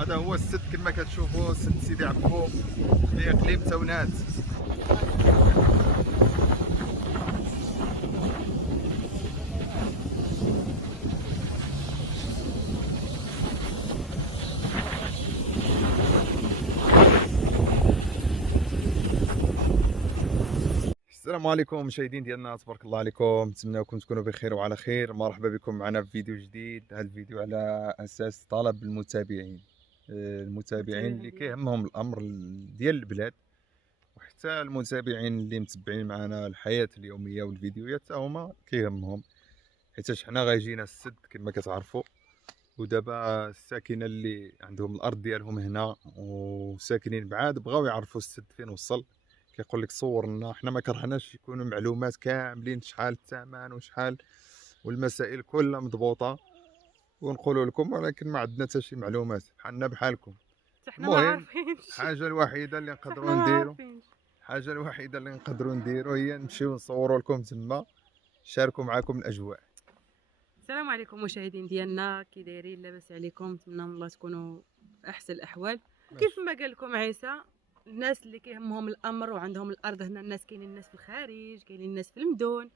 هذا هو السد كما كتشوفوا، سد سيدي عبو في اقليم تونات. السلام عليكم مشاهدين ديالنا، تبارك الله عليكم، نتمنىكم تكونوا بخير وعلى خير. مرحبا بكم معنا في فيديو جديد. هذا الفيديو على اساس طلب المتابعين اللي كيهمهم الامر ديال البلاد، وحتى المتابعين اللي متبعين معنا الحياه اليوميه والفيديوهات حتى هما كيهمهم، حيت حنا غايجينا السد كما كتعرفوا. ودابا الساكنه اللي عندهم الارض ديالهم هنا وساكنين بعاد بغاو يعرفوا السد فين وصل. كيقول لك صور لنا، حنا ما كرهناش يكونوا معلومات كاملين شحال الثمن وشحال والمسائل كلها مضبوطه ونقولوا لكم، ولكن ما عندنا حتى شي معلومات بحالنا بحالكم. المهم الحاجه الوحيده اللي نقدروا نديروا هي نمشيو نصوروا لكم تما، نشاركوا معكم الاجواء. السلام عليكم مشاهدين ديالنا، كي دايرين؟ لاباس عليكم؟ نتمنى من الله تكونوا في احسن الاحوال. كيف ما قال لكم عيسى، الناس اللي كيهمهم الامر وعندهم الارض هنا، الناس كاينين الناس في الخارج، كاينين الناس في المدن،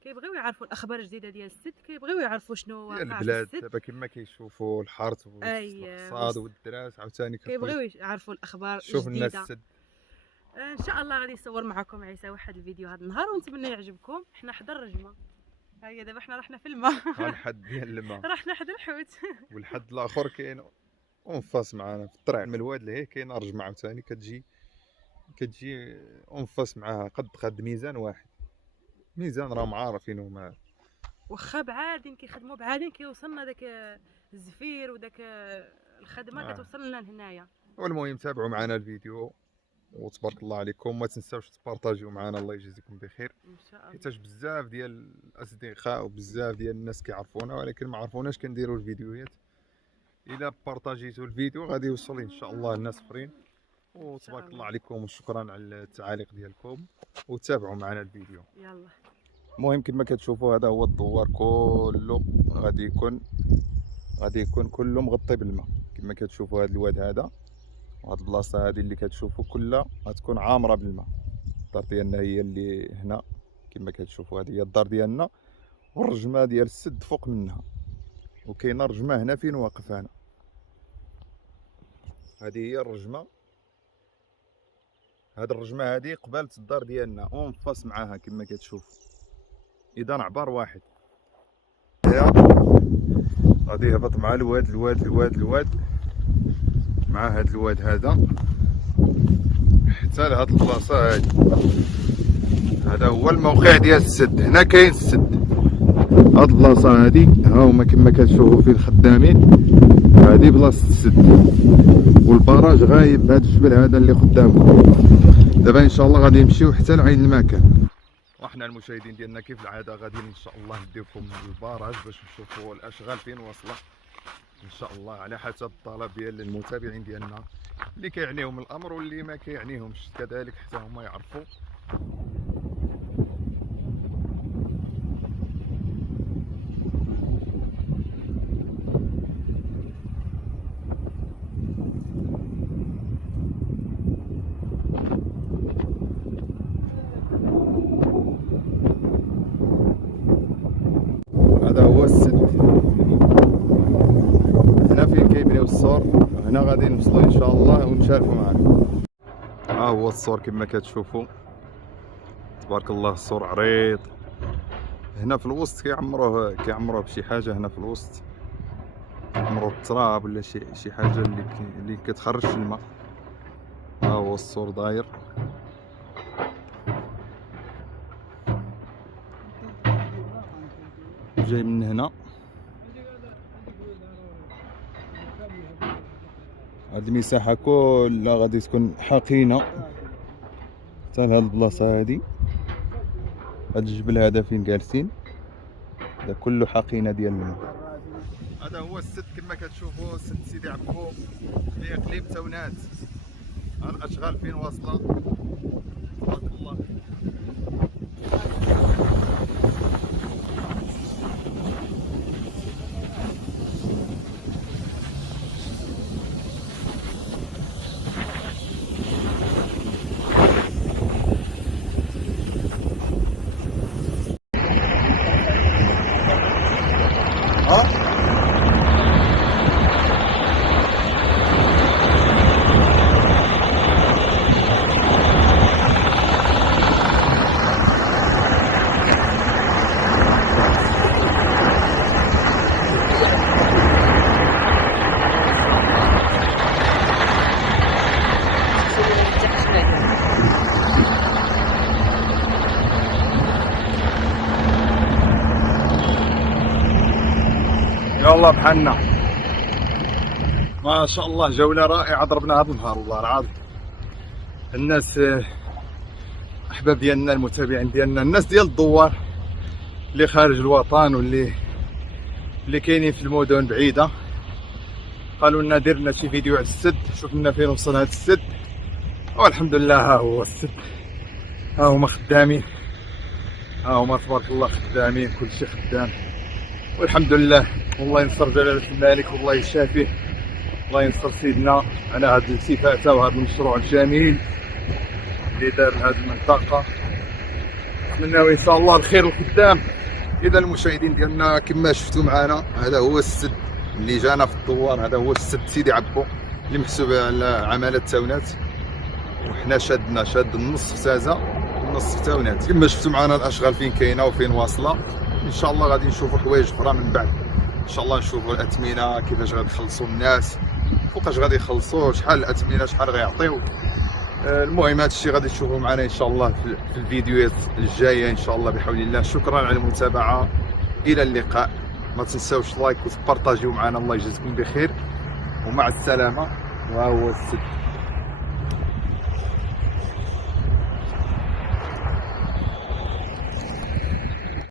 كيبغيو يعرفوا الاخبار الجديده ديال السد، كيبغيو يعرفوا شنو واقع في البلاد السد. دابا كما كيشوفوا الحرث والاقتصاد والدراس، عاوتاني كيبغيو يعرفوا الاخبار شوف الجديده. الناس السد ان شاء الله غادي نصور معكم عيسى واحد الفيديو هذا النهار ونتمنى يعجبكم. حنا حدا الرجمه، ها هي دابا حنا رحنا في الماء الحد ديال الماء رحنا حدا الحوت والحد الاخر كاين اونفاس معانا في الطريق من الواد لهيه، كاينه رجمه عاوتاني كتجي اونفاس معاها قد ميزان واحد. ميزان راهم عارفينه، ما واخا بعادين كيخدموا بعادين كيوصلنا داك الزفير وداك الخدمه كتوصل لنا لهنايا. والمهم تابعوا معنا الفيديو وتبارك الله عليكم، ما تنساوش تبارطاجيو معنا، الله يجازيكم بخير ان شاء الله، حيت بزاف ديال الاصدقاء وبزاف ديال الناس كيعرفونا ولكن ما عرفوناش كنديروا الفيديوهات. الا بارطاجيتوا الفيديو غادي يوصل ان شاء الله الناس اخرين. وتبارك الله عليكم وشكرا على التعاليق ديالكم، وتابعوا معنا الفيديو. يلا. المهم كما كتشوفوا هذا هو الدوار كله غادي يكون كله مغطي بالماء. كما كتشوفوا هذا الواد هذا وهاد البلاصه هذه اللي كتشوفوا كلها غتكون عامره بالماء. الدار ديالنا هي اللي هنا كما كتشوفوا، هذه هي الدار ديالنا، والرجمه ديال السد فوق منها، وكاينه رجمه هنا فين واقف انا. هذه هي الرجمه، هاد الرجمه هذه قبالة الدار ديالنا اونفاس معاها كما كتشوفوا. اذا عبار واحد غادي يهبط مع الواد مع هاد الواد هذا حتى لهاد البلاصه هادي. هذا هو الموقع ديال السد، هنا كاين السد. هاد البلاصه هادي ها هما كما كتشوفوا فيه الخدامين، هادي بلاصه السد، والبراج غايب بهذا الجبل هذا اللي قدامكم. دابا ان شاء الله غادي نمشيو حتى لعين المكان، وحنا المشاهدين ديالنا كيف العاده غادي ان شاء الله نديركم البراج باش نشوفوا الاشغال فين واصله ان شاء الله، على حسب الطلب ديال المتابعين ديالنا اللي كيعنيهم الامر واللي ما كيعنيهمش كذلك حتى هما يعرفوا. هذا هو السد، هنا فين كيبنيو السور، هنا غادي نوصلوا ان شاء الله ونشاركوا معكم. ها هو السور كما كتشوفوا، تبارك الله السور عريض. هنا في الوسط كيعمروه بشي حاجه، هنا في الوسط كيعمروه بالتراب ولا شي حاجه اللي كتخرج الماء. ها هو السور داير، جاي من هنا. هاد المساحه كلها غادي تكون حقينه حتى لهاد البلاصه هادي. هاد الجبل هذا فين جالسين هذا كله حقينه ديال الماء. هذا هو السد كما كتشوفوا، سد سيدي عبو في اقليم تونات. الاشغال فين واصله تبارك الله. الله بحالنا. ما شاء الله جولة رائعة ضربنا هذا النهار والله العظيم. الناس احباب ديالنا، المتابعين ديالنا، الناس ديال الدوار اللي خارج الوطن واللي كاينين في المدن بعيدة، قالوا لنا دير لنا شي فيديو على السد، شوف لنا فين وصل هذا السد. والحمد لله ها هو السد، ها هما خدامين، ها هما تبارك الله خدامين، كلشي خدام والحمد لله. والله ينصر جلالة الملك والله يشافيه، الله ينصر سيدنا على هذه الالتفاتة وهذا المشروع الجميل اللي دار لهذه المنطقة. نتمناو ان شاء الله الخير القدام. اذا المشاهدين ديالنا كما شفتوا معنا، هذا هو السد اللي جانا في الدوار، هذا هو السد سيدي عبو اللي محسوب على عمالة تاونات، وحنا شاد النص في تازة والنص في تاونات. كما شفتوا معنا الاشغال فين كاينه وفين واصله. ان شاء الله غادي نشوفوا حوايج اخرى من بعد، ان شاء الله نشوفوا الاثمنه كيفاش غادي يخلصوا الناس، فوقاش غادي يخلصوا، شحال الاثمنه، شحال غيعطيو. المهم هذا الشيء غادي تشوفوا معنا ان شاء الله في الفيديوهات الجايه ان شاء الله بحول الله. شكرا على المتابعه، الى اللقاء. ما تنساوش لايك وتبارطاجيو معنا، الله يجزيكم بخير ومع السلامه. وها هو السد.